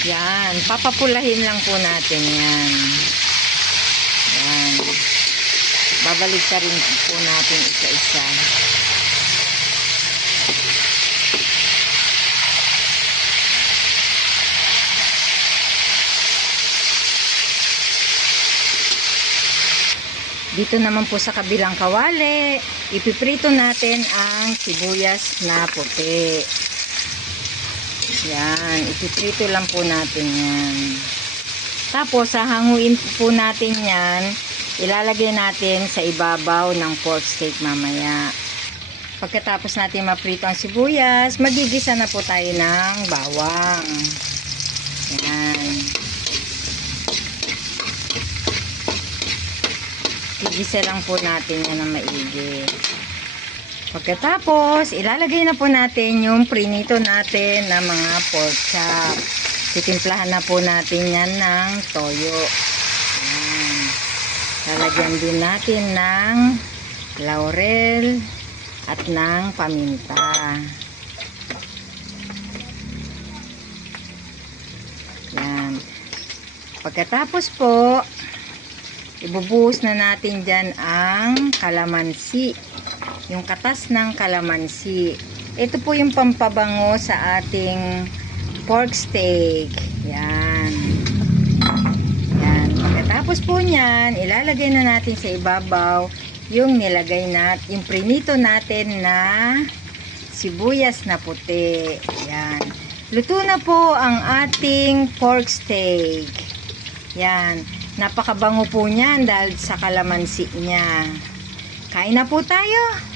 Yan, papapulahin lang po natin yan. Yan. Babalik ka rin po natin isa-isa. Dito naman po sa kabilang kawali, ipiprito natin ang sibuyas na puti. Yan, ipiprito lang po natin yan. Tapos, hahanguin po natin yan, ilalagay natin sa ibabaw ng pork steak mamaya. Pagkatapos natin maprito ang sibuyas, magigisa na po tayo ng bawang. Yan. Igisa lang po natin yan ng maigi. Pagkatapos, ilalagay na po natin yung prinito natin na mga pork chop. Titimplahan na po natin yan ng toyo. Ayan. Lalagyan din natin ng laurel at ng paminta. Yan. Pagkatapos po, ibubuhos na natin dyan ang kalamansi. Yung katas ng kalamansi. Ito po yung pampabango sa ating pork steak. Yan. Yan. Pagkatapos po nyan, ilalagay na natin sa ibabaw yung nilagay natin, yung prinito natin na sibuyas na puti. Yan. Luto na po ang ating pork steak. Yan. Napakabango po niyan dahil sa kalamansi niya. Kain na po tayo.